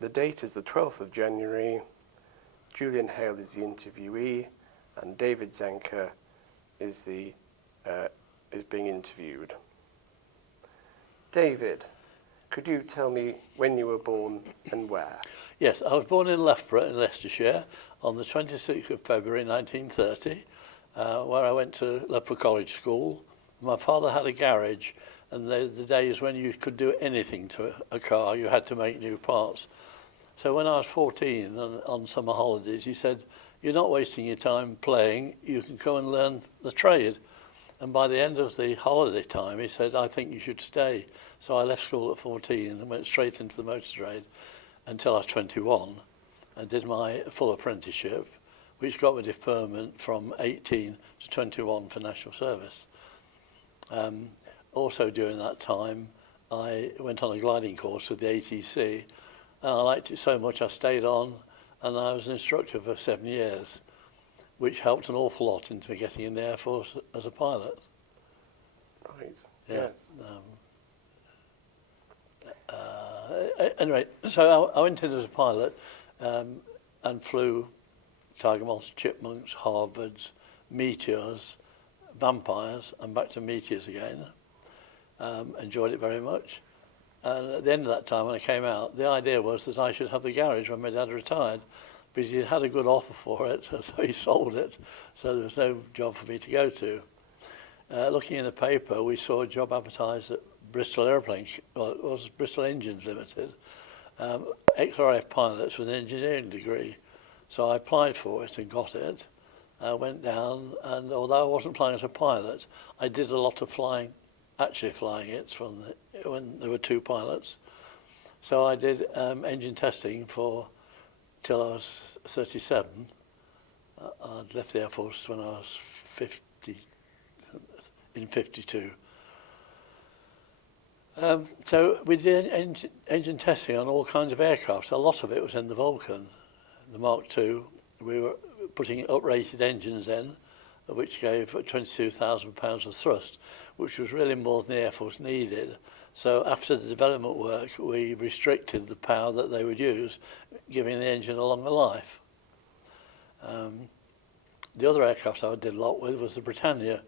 the date is the 12th of January. Julian Hale is the interviewee, and David Zanker is being interviewed. David, could you tell me when you were born and where? Yes, I was born in Loughborough in Leicestershire on the 26th of February 1930, where I went to Loughborough College School. My father had a garage, and the days when you could do anything to a car, you had to make new parts. So when I was 14 on summer holidays, he said, "You're not wasting your time playing, you can come and learn the trade." And by the end of the holiday time, he said, "I think you should stay." So I left school at 14 and went straight into the motor trade until I was 21 and did my full apprenticeship, which got me deferment from 18 to 21 for national service. Also during that time, I went on a gliding course with the ATC, and I liked it so much I stayed on, and I was an instructor for 7 years, which helped an awful lot into getting in the Air Force as a pilot. Right, Yeah. yes. Anyway, so I went in as a pilot and flew tiger moths, chipmunks, harvards, meteors, vampires, and back to meteors again. Enjoyed it very much. And at the end of that time, when I came out, the idea was that I should have the garage when my dad retired, but he had a good offer for it, so he sold it, so there was no job for me to go to. Looking in the paper, we saw a job advertised at Bristol Airplanes, well, it was Bristol Engines Limited, ex-RAF pilots with an engineering degree. So I applied for it and got it. I went down, and although I wasn't flying as a pilot, I did a lot of flying, actually flying it when there were 2 pilots. So I did engine testing till I was 37. I'd left the Air Force when I was 52. So we did engine testing on all kinds of aircraft. A lot of it was in the Vulcan, the Mark II. We were putting uprated engines in, which gave 22,000 pounds of thrust, which was really more than the Air Force needed. So after the development work, we restricted the power that they would use, giving the engine a longer life. The other aircraft I did a lot with was the Britannia.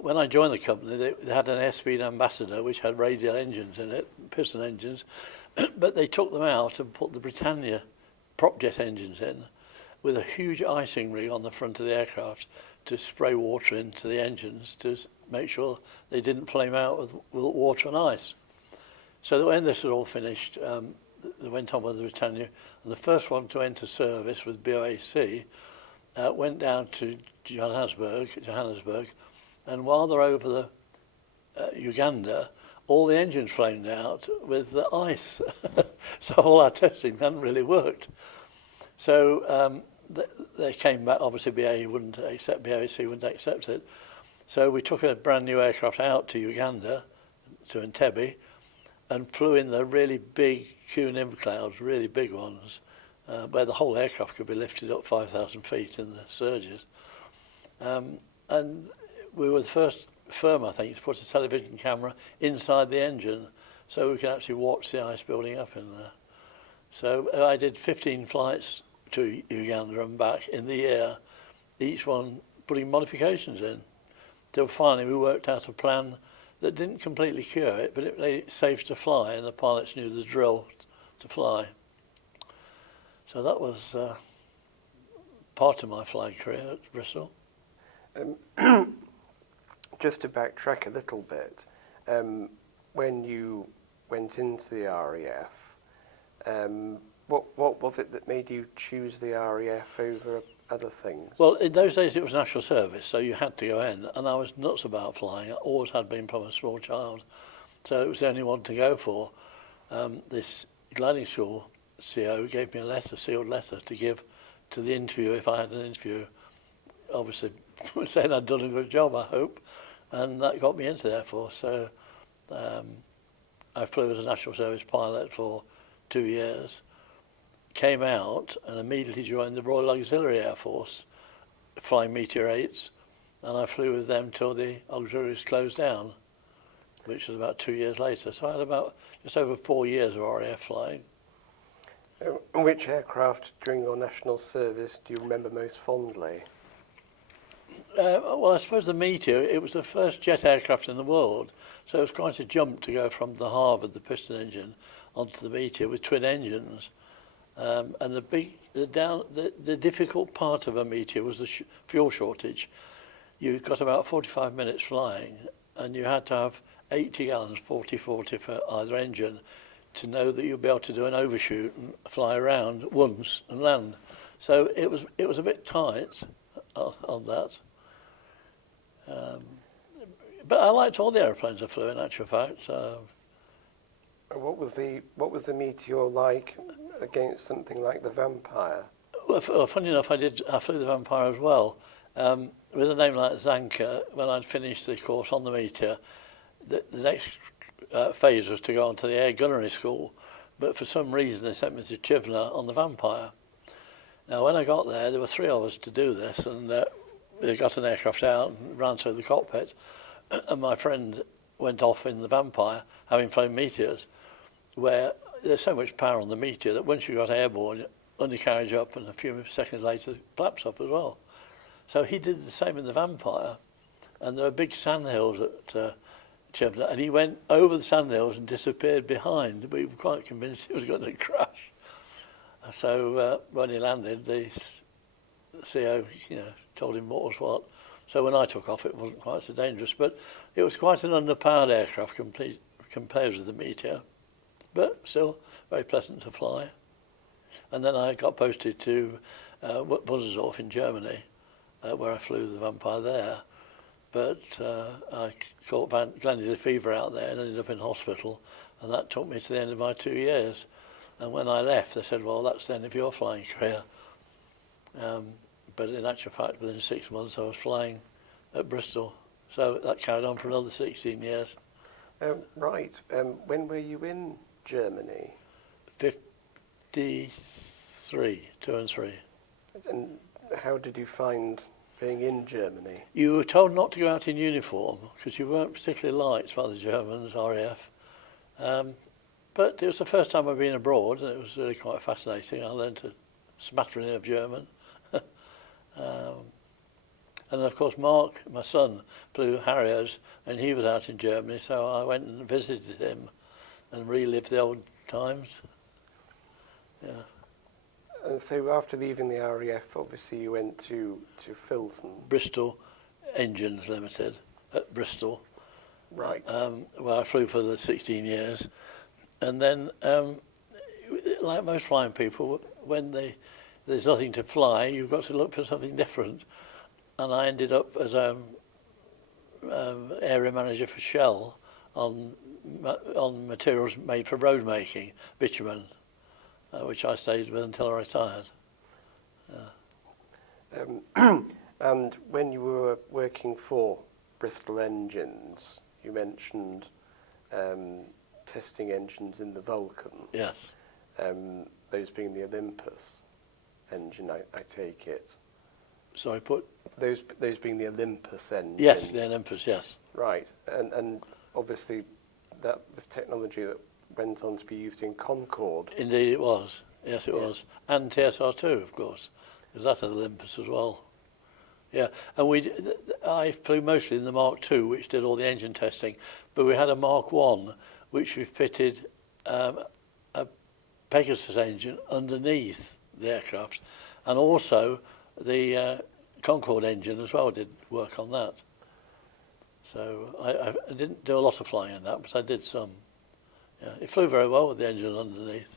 When I joined the company, they had an airspeed ambassador which had radial engines in it, piston engines, but they took them out and put the Britannia prop jet engines in with a huge icing rig on the front of the aircraft to spray water into the engines to make sure they didn't flame out with water and ice. So that when this was all finished, they went on with the Britannia, and the first one to enter service with BOAC went down to Johannesburg, and while they're over the Uganda, all the engines flamed out with the ice. So all our testing hadn't really worked. So they came back, obviously BAE wouldn't accept, BOAC wouldn't accept it. So we took a brand new aircraft out to Uganda, to Entebbe, and flew in the really big Q-nim clouds, really big ones, where the whole aircraft could be lifted up 5,000 feet in the surges. And we were the first firm, I think, to put a television camera inside the engine so we could actually watch the ice building up in there. So I did 15 flights to Uganda and back in the year, each one putting modifications in. Till finally we worked out a plan that didn't completely cure it, but it made it safe to fly, and the pilots knew the drill to fly. So that was part of my flying career at Bristol. Just to backtrack a little bit, when you went into the RAF, what was it that made you choose the RAF over other things? Well, in those days it was national service, so you had to go in, and I was nuts about flying. I always had been from a small child, so it was the only one to go for. This gliding school CO gave me a letter, sealed letter, to give to the interview if I had an interview, obviously saying I'd done a good job, I hope, and that got me into the Air Force. So I flew as a national service pilot for 2 years, came out and immediately joined the Royal Auxiliary Air Force, flying Meteor 8s, and I flew with them till the auxiliaries closed down, which was about 2 years later. So I had about just over 4 years of RAF flying. Which aircraft during your national service do you remember most fondly? Well, I suppose the Meteor, it was the first jet aircraft in the world, so it was quite a jump to go from the Harvard, the piston engine, onto the Meteor with twin engines. And the difficult part of a Meteor was the fuel shortage. You got about 45 minutes flying, and you had to have 80 gallons, 40-40 for either engine, to know that you'd be able to do an overshoot and fly around once and land. So it was a bit tight on that. But I liked all the aeroplanes I flew, in actual fact. What was the Meteor like against something like the Vampire? Well, funny enough, I flew the Vampire as well. With a name like Zanker, when I'd finished the course on the Meteor, the next phase was to go on to the Air Gunnery School, but for some reason they sent me to Chivner on the Vampire. Now, when I got there were three of us to do this, and they got an aircraft out and ran through the cockpit, and my friend went off in the Vampire, having flown Meteors, where there's so much power on the Meteor that once you got airborne, undercarriage up, and a few seconds later, flaps up as well. So he did the same in the Vampire, and there are big sandhills at Chibnall, and he went over the sandhills and disappeared behind. We were quite convinced he was going to crash. So when he landed, the CO, told him what was what. So when I took off, it wasn't quite so dangerous, but it was quite an underpowered aircraft compared with the Meteor, but still very pleasant to fly. And then I got posted to Wundersdorf in Germany, where I flew the Vampire there. But I caught glandular fever out there and ended up in hospital, and that took me to the end of my 2 years. And when I left, they said, well, that's the end of your flying career. But in actual fact, within 6 months, I was flying at Bristol. So that carried on for another 16 years. Right. When were you in Germany? 53, 2 and 3. And how did you find being in Germany? You were told not to go out in uniform because you weren't particularly liked by the Germans, RAF. But it was the first time I'd been abroad, and it was really quite fascinating. I learned a smattering of German. And of course, Mark, my son, flew Harriers, and he was out in Germany, so I went and visited him and relived the old times. Yeah. And so after leaving the RAF, obviously you went to Filton. Bristol Engines Limited at Bristol. Right. Where I flew for the 16 years. And then, like most flying people, when there's nothing to fly, you've got to look for something different. And I ended up as area manager for Shell on materials made for road making, bitumen, which I stayed with until I retired. And when you were working for Bristol Engines, you mentioned testing engines in the Vulcan. Yes. Those being the Olympus engine, I take it. Sorry, put? Those being the Olympus engine. Yes, the Olympus, yes. Right, and obviously that was technology that went on to be used in Concorde. Indeed it was, yes it was. And TSR2, of course, because that's an Olympus as well. Yeah, and I flew mostly in the Mark II, which did all the engine testing, but we had a Mark I, which we fitted a Pegasus engine underneath the aircraft, and also the Concorde engine as well did work on that. So I didn't do a lot of flying in that, but I did some. Yeah, it flew very well with the engine underneath.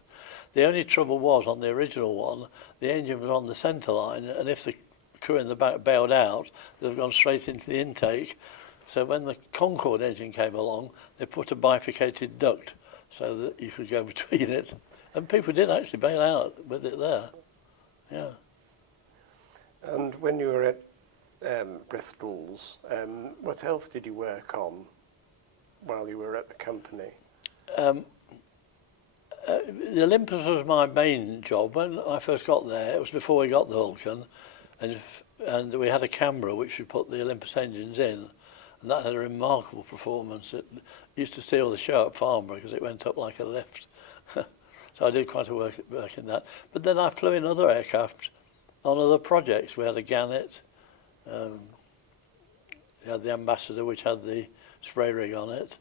The only trouble was on the original one, the engine was on the centre line, and if the crew in the back bailed out, they'd have gone straight into the intake. So when the Concorde engine came along, they put a bifurcated duct so that you could go between it. And people did actually bail out with it there. Yeah. And when you were at Bristol's, what else did you work on while you were at the company? The Olympus was my main job. When I first got there, it was before we got the Vulcan, and we had a camera which we put the Olympus engines in, and that had a remarkable performance. It used to steal the show at Farnborough because it went up like a lift. So I did quite a work in that. But then I flew in other aircraft on other projects. We had a Gannet, we had the Ambassador, which had the spray rig on it.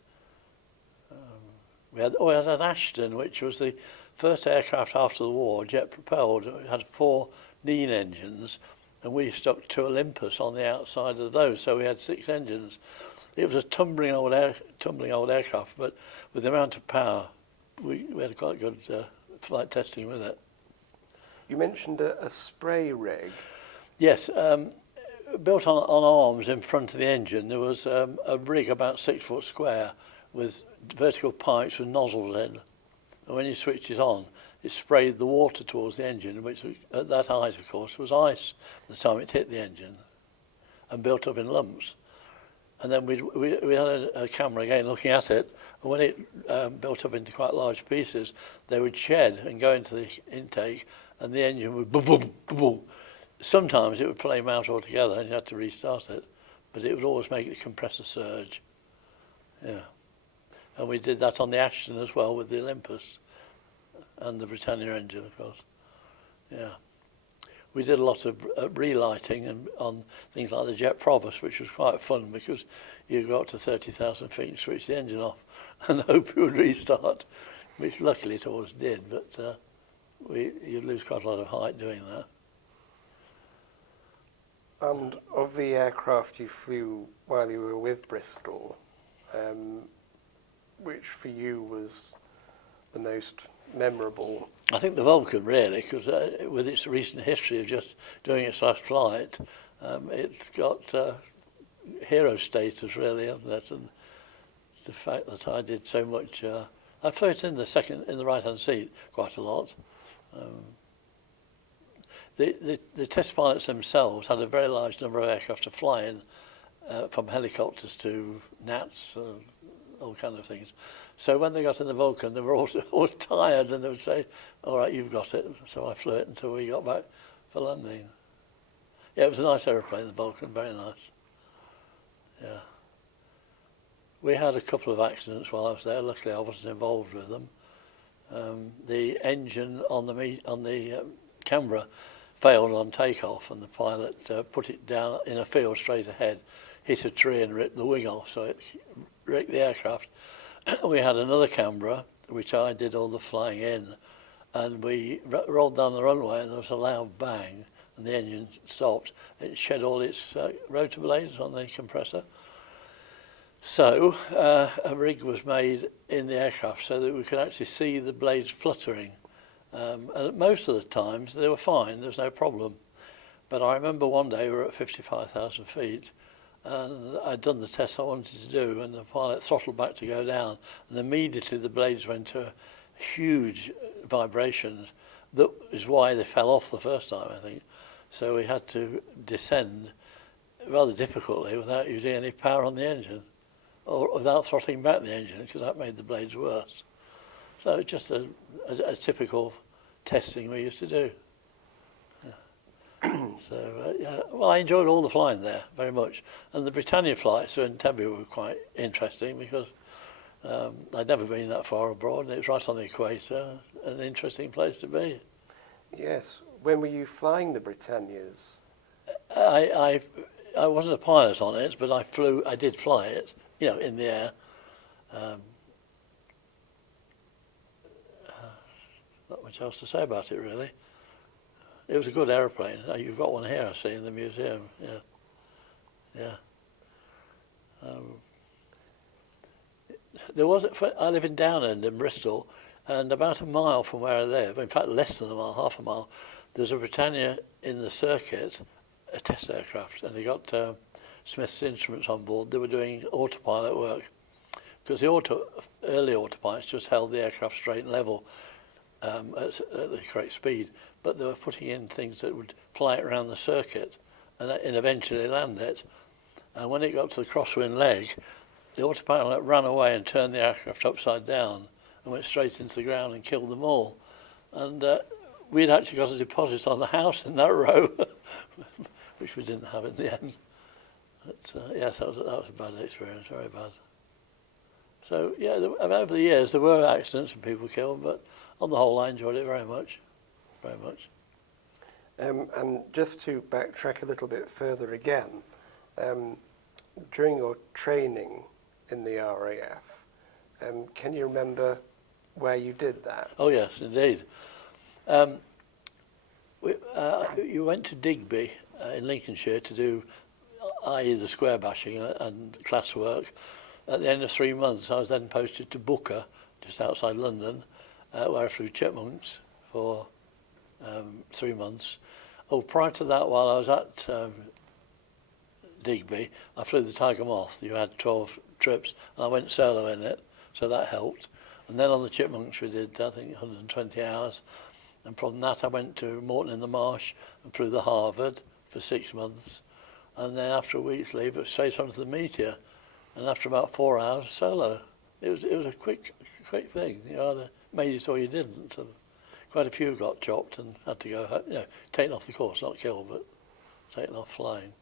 We had an Ashton, which was the first aircraft after the war, jet propelled. It had 4 Neen engines, and we stuck 2 Olympus on the outside of those, so we had 6 engines. It was a tumbling old aircraft, but with the amount of power, we had quite good flight testing with it. You mentioned a spray rig. Yes, built on arms in front of the engine, there was a rig about 6 foot square with vertical pipes with nozzles in. And when you switched it on, it sprayed the water towards the engine, which at that height, of course, was ice by the time it hit the engine and built up in lumps. And then we had a camera again looking at it, and when it built up into quite large pieces, they would shed and go into the intake, and the engine would boom, boom, boom, boom. Sometimes it would flame out altogether, and you had to restart it, but it would always make the compressor surge. Yeah, and we did that on the Ashton as well with the Olympus and the Britannia engine, of course. Yeah. We did a lot of relighting and on things like the Jet Provost, which was quite fun because you go up to 30,000 feet and switch the engine off and hope it would restart, which luckily it always did, but you'd lose quite a lot of height doing that. And of the aircraft you flew while you were with Bristol, which for you was the most memorable? I think the Vulcan, really, because with its recent history of just doing its last flight, it's got hero status, really, hasn't it? And the fact that I did so much, I flew it in the right-hand seat quite a lot. The test pilots themselves had a very large number of aircraft to fly in, from helicopters to gnats, all kinds of things. So when they got in the Vulcan, they were always tired, and they would say, "All right, you've got it." So I flew it until we got back for landing. Yeah, it was a nice aeroplane, the Vulcan, very nice. Yeah. We had a couple of accidents while I was there. Luckily, I wasn't involved with them. The engine on the Canberra failed on takeoff, and the pilot put it down in a field straight ahead, hit a tree and ripped the wing off, so it wrecked the aircraft. We had another Canberra, which I did all the flying in, and we rolled down the runway, and there was a loud bang, and the engine stopped. It shed all its rotor blades on the compressor. So a rig was made in the aircraft so that we could actually see the blades fluttering. And most of the times they were fine, there was no problem. But I remember one day we were at 55,000 feet, and I'd done the test I wanted to do, and the pilot throttled back to go down, and immediately the blades went to huge vibrations. That is why they fell off the first time, I think. So we had to descend rather difficultly without using any power on the engine, or without throttling back the engine, because that made the blades worse. So just a typical testing we used to do. So, yeah, well, I enjoyed all the flying there very much. And the Britannia flights in Tempe were quite interesting because I'd never been that far abroad, and it was right on the equator, an interesting place to be. Yes. When were you flying the Britannias? I wasn't a pilot on it, but I did fly it, in the air. Not much else to say about it, really. It was a good aeroplane. You've got one here, I see, in the museum. Yeah. There was. I live in Downend in Bristol, and about a mile from where I live, in fact less than a mile, half a mile, there's a Britannia in the circuit, a test aircraft, and they got Smith's Instruments on board. They were doing autopilot work, because the early autopilots just held the aircraft straight and level at the correct speed, but they were putting in things that would fly it around the circuit and eventually land it. And when it got to the crosswind leg, the autopilot ran away and turned the aircraft upside down and went straight into the ground and killed them all. And we'd actually got a deposit on the house in that row, which we didn't have in the end. But yes, that was a bad experience, very bad. So yeah, over the years there were accidents and people killed, but on the whole I enjoyed it very much, very much. And just to backtrack a little bit further again, during your training in the RAF, can you remember where you did that? Oh yes, indeed. You went to Digby in Lincolnshire to do, i.e. the square bashing and class work. At the end of 3 months, I was then posted to Booker, just outside London, where I flew chipmunks for 3 months. Oh, prior to that, while I was at Digby, I flew the Tiger Moth. You had 12 trips, and I went solo in it, so that helped. And then on the chipmunks, we did, I think, 120 hours. And from that, I went to Morton in the Marsh and flew the Harvard for 6 months. And then after a week's leave, it was straight onto the Meteor. And after about 4 hours, solo. It was a quick thing. You either made it or you didn't. And quite a few got chopped and had to go, taken off the course, not killed, but taken off flying.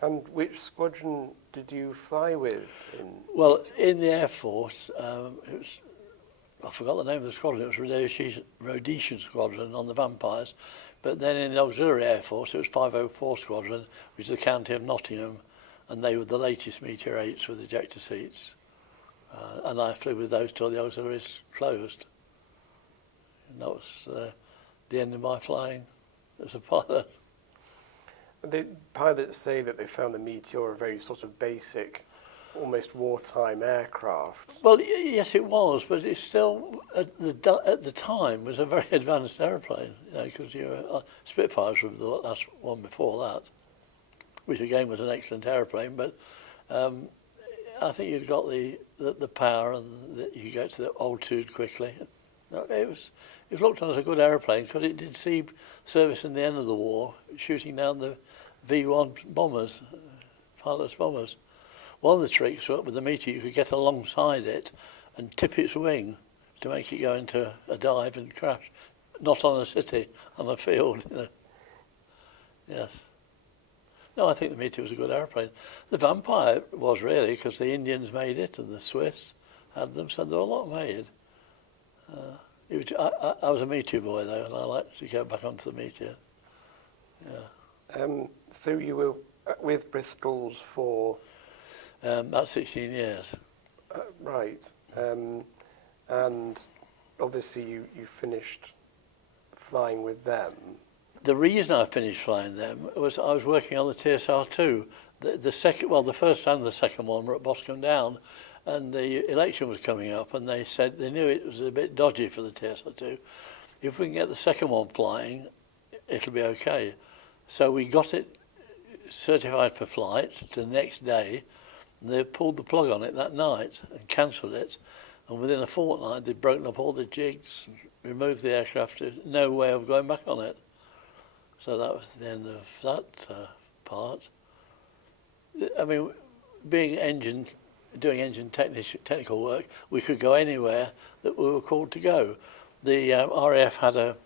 And which squadron did you fly with? Well, in the Air Force, it was, I forgot the name of the squadron. It was Rhodesian Squadron on the Vampires. But then in the Auxiliary Air Force, it was 504 Squadron, which is the county of Nottingham, and they were the latest Meteor 8s with ejector seats. And I flew with those till the auxiliaries closed. And that was the end of my flying as a pilot. The pilots say that they found the Meteor a very sort of basic, almost wartime aircraft. Well, yes, it was, but it's still at the time was a very advanced aeroplane. Because Spitfires were the last one before that, which again was an excellent aeroplane. But I think you've got the power and you get to the altitude quickly. It was looked on as a good aeroplane because it did see service in the end of the war, shooting down the V1 bombers, pilotless bombers. One of the tricks with the Meteor, you could get alongside it and tip its wing to make it go into a dive and crash. Not on a city, on a field. Yes. No, I think the Meteor was a good aeroplane. The Vampire was really, because the Indians made it and the Swiss had them, so there were a lot made. I was a Meteor boy though, and I liked to go back onto the Meteor. Yeah. So you were with Bristol's for about 16 years. Right. And obviously you finished flying with them. The reason I finished flying them was I was working on the TSR-2. The first and the second one were at Boscombe Down, and the election was coming up, and they said they knew it was a bit dodgy for the TSR-2. If we can get the second one flying, it'll be okay. So we got it certified for flight the next day, and they pulled the plug on it that night and cancelled it. And within a fortnight, they'd broken up all the jigs, removed the aircraft, no way of going back on it. So that was the end of that part. I mean, doing engine technical work, we could go anywhere that we were called to go. The RAF had a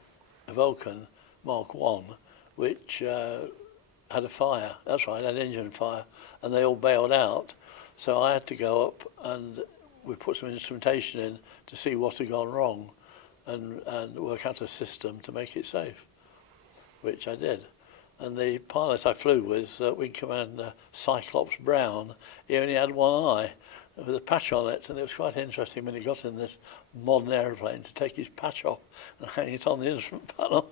Vulcan Mark 1, which had a fire. That's right, had engine fire, and they all bailed out. So I had to go up and we put some instrumentation in to see what had gone wrong and work out a system to make it safe, which I did. And the pilot I flew with, Wing Commander Cyclops Brown, he only had one eye with a patch on it, and it was quite interesting when he got in this modern aeroplane to take his patch off and hang it on the instrument panel.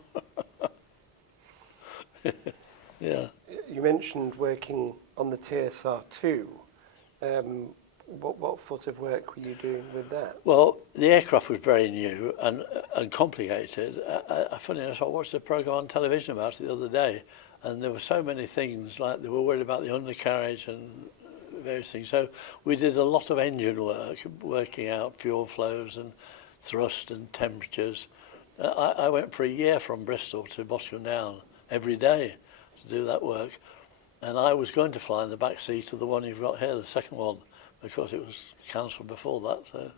Yeah. You mentioned working on the TSR-2. What sort of work were you doing with that? Well, the aircraft was very new and complicated. Funny enough, I watched a programme on television about it the other day, and there were so many things, like they were worried about the undercarriage and various things. So we did a lot of engine work, working out fuel flows and thrust and temperatures. I went for a year from Bristol to Boscombe Down every day to do that work, and I was going to fly in the back seat of the one you've got here, the second one, because it was cancelled before that. So.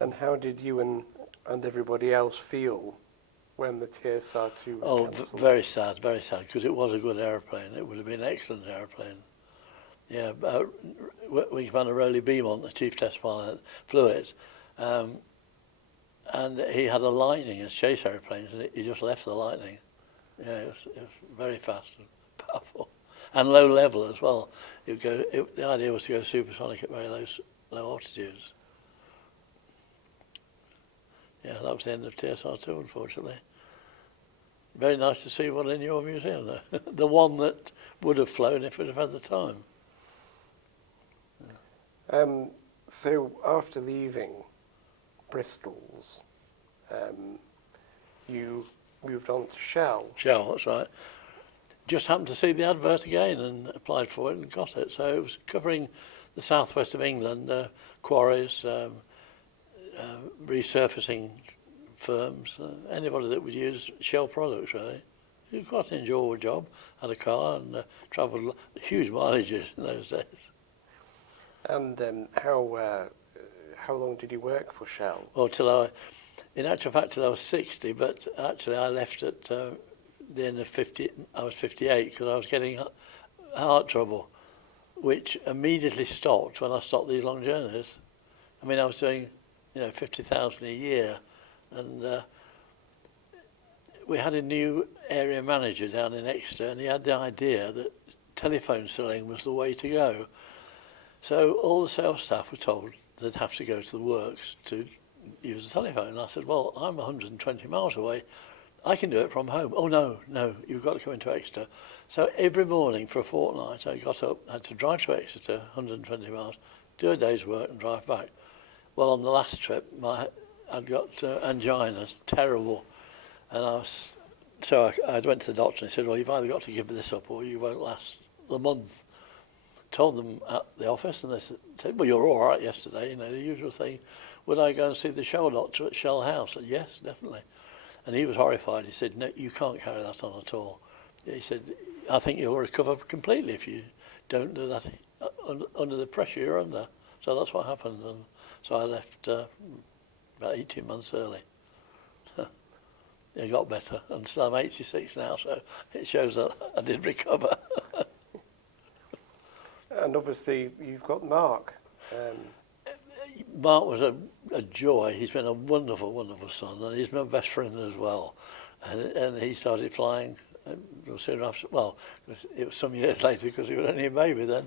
And how did you and everybody else feel when the TSR-2 was cancelled? Very sad, because it was a good aeroplane. It would have been an excellent aeroplane. Yeah, we commanded Rowley Beaumont, the chief test pilot, flew it, and he had a Lightning as chase aeroplanes, and he just left the Lightning. Yeah, it was very fast and powerful, and low level as well. The idea was to go supersonic at very low altitudes. Yeah, that was the end of TSR2, unfortunately. Very nice to see one in your museum, though. The one that would have flown if it had had the time. So after leaving Bristol's, you moved on to Shell. Shell, that's right. Just happened to see the advert again and applied for it and got it. So it was covering the southwest of England, quarries, resurfacing firms, anybody that would use Shell products, really. It was quite an enjoyable job. Had a car and travelled huge mileages in those days. And how long did you work for Shell? Well, in actual fact, till I was 60, but actually I left at the end of 50. I was 58 because I was getting heart trouble, which immediately stopped when I stopped these long journeys. I mean, I was doing, 50,000 a year, and we had a new area manager down in Exeter, and he had the idea that telephone selling was the way to go. So all the sales staff were told they'd have to go to the works to use the telephone. And I said, well, I'm 120 miles away. I can do it from home. Oh, no, you've got to come into Exeter. So every morning for a fortnight, I got up, had to drive to Exeter, 120 miles, do a day's work and drive back. Well, on the last trip, I'd got angina, terrible. And I went to the doctor and he said, well, you've either got to give this up or you won't last the month. Told them at the office, and they said, well, you're all right yesterday, the usual thing. Would I go and see the Shell doctor at Shell House? I said, yes, definitely. And he was horrified. He said, no, you can't carry that on at all. He said, I think you'll recover completely if you don't do that under the pressure you're under. So that's what happened. And so I left about 18 months early. It got better. And so I'm 86 now, so it shows that I did recover. And obviously you've got Mark. Mark was a joy. He's been a wonderful, wonderful son, and he's my best friend as well. And he started flying soon after. Well, it was some years later because he was only a baby then.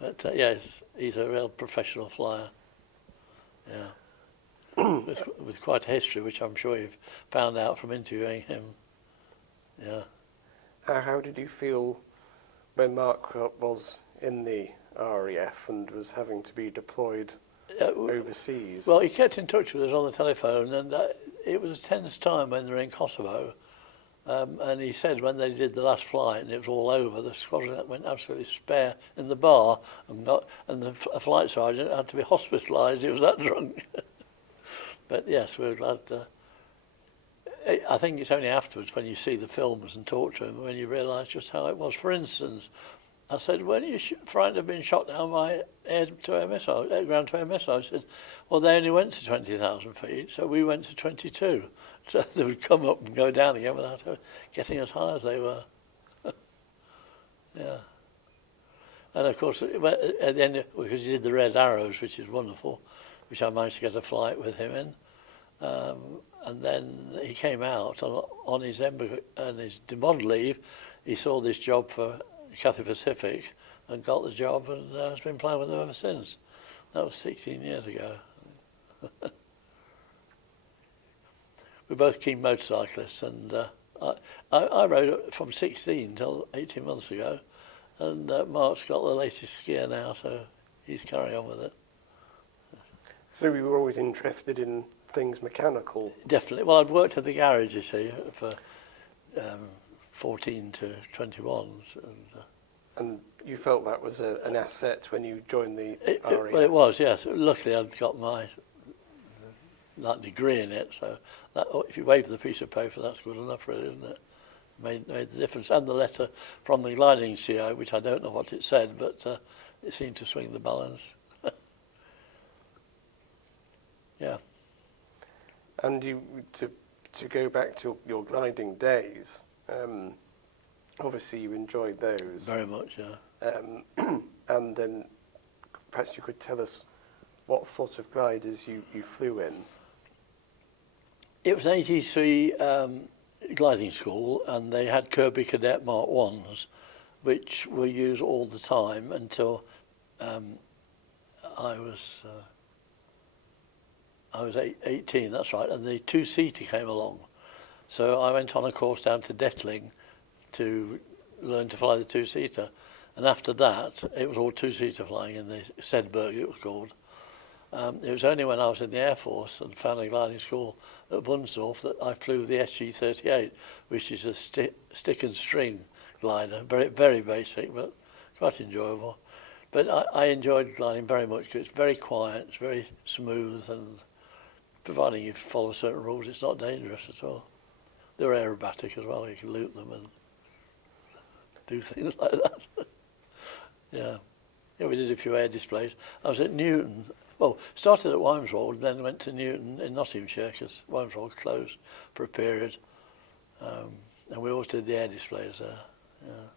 But yes, he's a real professional flyer. Yeah, with quite a history, which I'm sure you've found out from interviewing him. Yeah. How did you feel when Mark was in the RAF and was having to be deployed overseas? Well, he kept in touch with us on the telephone, and it was a tense time when they were in Kosovo. And he said when they did the last flight and it was all over, the squadron went absolutely spare in the bar, and the flight sergeant had to be hospitalised. He was that drunk. But yes, we were glad. I think it's only afterwards when you see the films and talk to him when you realise just how it was. For instance, I said, weren't you frightened of being shot down by ground-to-air missiles? He said, well, they only went to 20,000 feet, so we went to 22. So they would come up and go down again without getting as high as they were. Yeah. And of course, at the end, because he did the Red Arrows, which is wonderful, which I managed to get a flight with him in. And then he came out on his demod leave. He saw this job for Cathay Pacific and got the job, and has been playing with them ever since. That was 16 years ago. We're both keen motorcyclists, and I rode from 16 till 18 months ago, and Mark's got the latest gear now, so he's carrying on with it. So you were always interested in things mechanical? Definitely. Well, I'd worked at the garage, you see, for 14 to 21. And you felt that was an asset when you joined the RAF? Well, it was, yes. Luckily, I'd got that degree in it, so if you wave the piece of paper, that's good enough, really, isn't it? Made the difference. And the letter from the gliding CO, which I don't know what it said, but it seemed to swing the balance. Yeah. And to go back to your gliding days, obviously you enjoyed those. Very much, yeah. and then perhaps you could tell us what sort of gliders you flew in. It was an 83 gliding school, and they had Kirby Cadet Mark 1s, which were used all the time until I was 18, that's right, and the two-seater came along. So I went on a course down to Detling to learn to fly the two-seater. And after that, it was all two-seater flying in the Sedberg, it was called. It was only when I was in the Air Force and found a gliding school at Wunsdorf that I flew the SG-38, which is a stick and string glider, very, very basic, but quite enjoyable. But I enjoyed gliding very much because it's very quiet, it's very smooth, and providing you follow certain rules, it's not dangerous at all. They're aerobatic as well, you can loop them and do things like that. Yeah, we did a few air displays. I was at Newton, well, started at Wymeswold, then went to Newton in Nottinghamshire because Wymeswold closed for a period. And we always did the air displays there. Yeah.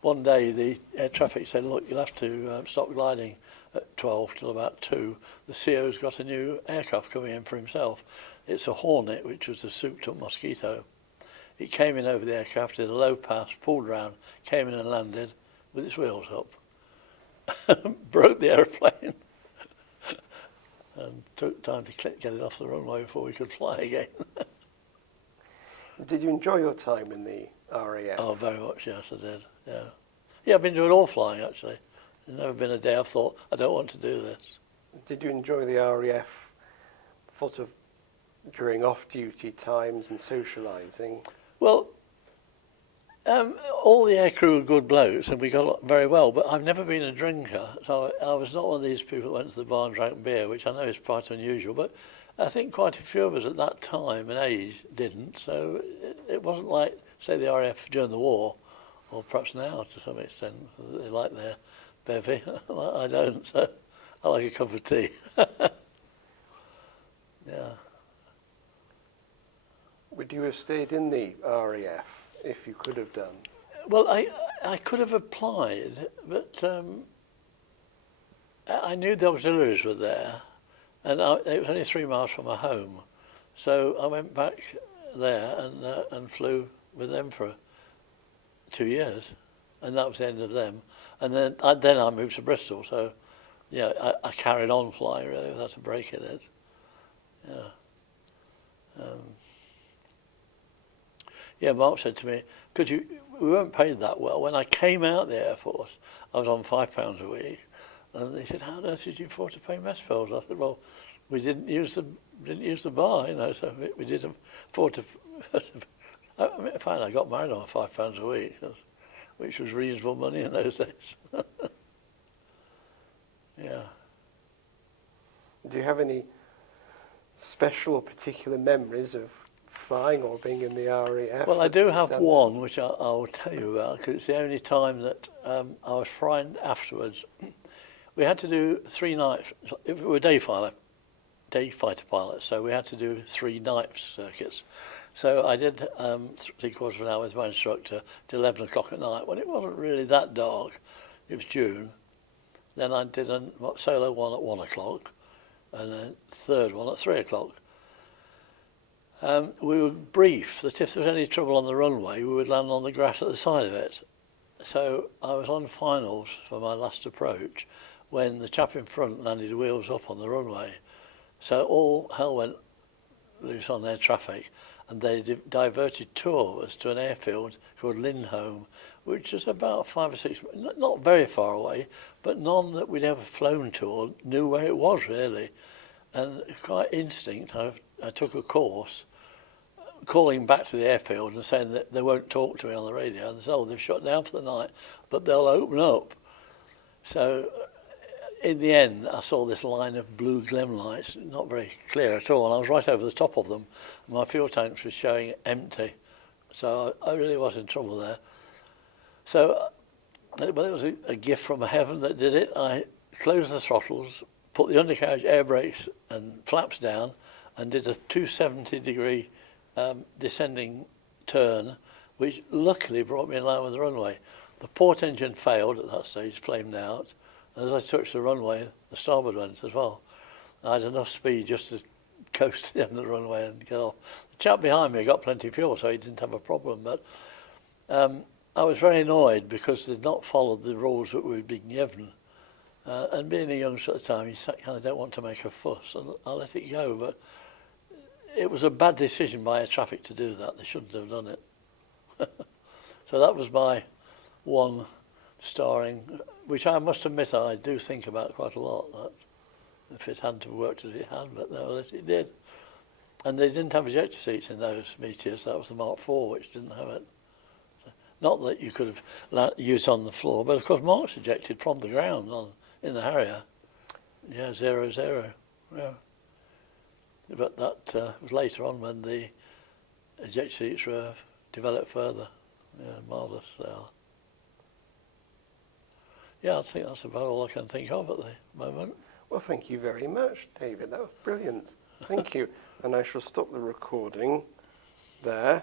One day the air traffic said, look, you'll have to stop gliding at 12 till about 2. The CO's got a new aircraft coming in for himself. It's a Hornet, which was a souped-up Mosquito. It came in over the aircraft, did a low pass, pulled round, came in and landed with its wheels up. Broke the aeroplane and took time to get it off the runway before we could fly again. Did you enjoy your time in the RAF? Oh, very much, yes, I did, yeah. Yeah, I've enjoyed all flying, actually. There's never been a day I've thought, I don't want to do this. Did you enjoy the RAF sort of during off-duty times and socialising? Well, all the aircrew were good blokes and we got on very well, but I've never been a drinker, so I was not one of these people that went to the bar and drank beer, which I know is quite unusual, but I think quite a few of us at that time and age didn't, so it wasn't like, say, the RAF during the war, or perhaps now to some extent, they like their bevy. I don't, so I like a cup of tea. Yeah. Would you have stayed in the RAF if you could have done? Well, I could have applied, but I knew the auxiliaries were there, and it was only 3 miles from my home, so I went back there and flew with them for 2 years, and that was the end of them. And then I moved to Bristol, so yeah, I carried on flying really without a break in it. Yeah. Yeah, Mark said to me, we weren't paid that well. When I came out of the Air Force, I was on £5 a week. And they said, how on earth did you afford to pay mess bills? I said, well, we didn't use the bar, so we did afford to. I mean, fine, I got married on £5 a week, which was reasonable money in those days. Yeah. Do you have any special or particular memories of flying or being in the RAF? Well, I do have one, which I will tell you about, because it's the only time that I was frightened afterwards. We had to do 3 nights. We were day fighter pilots, so we had to do 3 night circuits. So I did 3/4 of an hour with my instructor till 11 o'clock at night, when it wasn't really that dark. It was June. Then I did a solo one at 1 o'clock, and a third one at 3 o'clock. We were brief that if there was any trouble on the runway, we would land on the grass at the side of it. So I was on finals for my last approach when the chap in front landed wheels up on the runway. So all hell went loose on their traffic, and they diverted 2 of us to an airfield called Lindholm, which is about 5 or 6, not very far away, but none that we'd ever flown to or knew where it was really. And quite instinct, I took a course, calling back to the airfield and saying that they won't talk to me on the radio. And they said, oh, they've shut down for the night, but they'll open up. So in the end, I saw this line of blue glim lights, not very clear at all, and I was right over the top of them. My fuel tanks were showing empty, so I really was in trouble there. So, well, it was a gift from heaven that did it. I closed the throttles, put the undercarriage air brakes and flaps down, and did a 270-degree descending turn, which luckily brought me in line with the runway. The port engine failed at that stage, flamed out. And as I touched the runway, the starboard went as well. I had enough speed just to coast to the end of the runway and get off. The chap behind me got plenty of fuel, so he didn't have a problem. But I was very annoyed because they'd not followed the rules that we'd been given. And being a youngster at the time, you kind of don't want to make a fuss, and I let it go. But it was a bad decision by air traffic to do that. They shouldn't have done it. So that was my one starring, which I must admit I do think about quite a lot, that if it hadn't have worked as it had, but nevertheless it did. And they didn't have ejector seats in those Meteors. That was the Mark IV, which didn't have it. Not that you could have used on the floor, but of course Mark's ejected from the ground in the Harrier. Yeah, 0-0. Yeah. But that was later on when the ejector seats were developed further. Yeah, marvellous they are. Yeah, I think that's about all I can think of at the moment. Well, thank you very much, David. That was brilliant. Thank you. And I shall stop the recording there.